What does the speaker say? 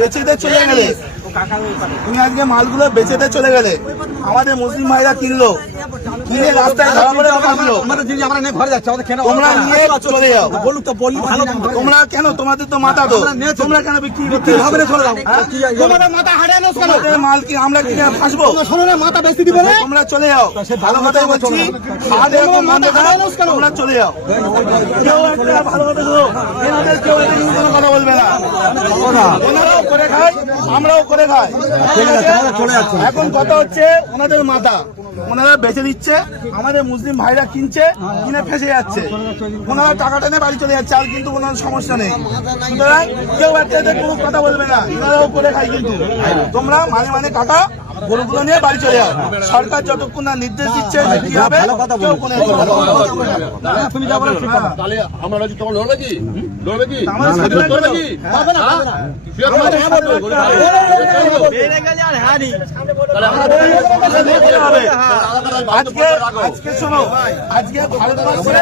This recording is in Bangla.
বেচেতে চলে গেলে, তুমি আজকে মালগুলো বেচেতে চলে গেলে, আমাদের মুসলিম ভাইরা কিনলো, কিনে রাস্তায় তোমরা নিয়ে চলে যাও। তোমরা কেন, তোমাদের তো মাথা তো, তোমরা কেন বিক্রি করতে হবে? তোমাদের মাল কি আমরা কিনে ফাঁসবো? তোমরা চলে যাও, ভালো কথাই বলছি, তোমরা চলে যাও। কেউ একটা ভালো কথা বলো, এনাদের কেউ কোনো কথা বলবে না। ওনারাও করে খায়, আমরাও করে খাই। এখন কথা হচ্ছে ওনাদের মাথা, ওনারা বেচে দিচ্ছে, আমাদের মুসলিম ভাইরা কিনছে, কিনে ফেসে যাচ্ছে, ওনারা টাকা টেনে বাড়ি চলে যাচ্ছে, আর কিন্তু কোনো সমস্যা নেই। সুতরাং কেউ একটা কোনো কথা বলবে না, ওনারাও করে খাই। কিন্তু তোমরা মানে টাকা গরুগুলো নিয়ে বাড়ি চলে যাও। সরকার যতক্ষণ না নির্দেশ দিচ্ছে কি হবে, কেউ কোনো আজকে শোনো, আজকে ভারতবর্ষে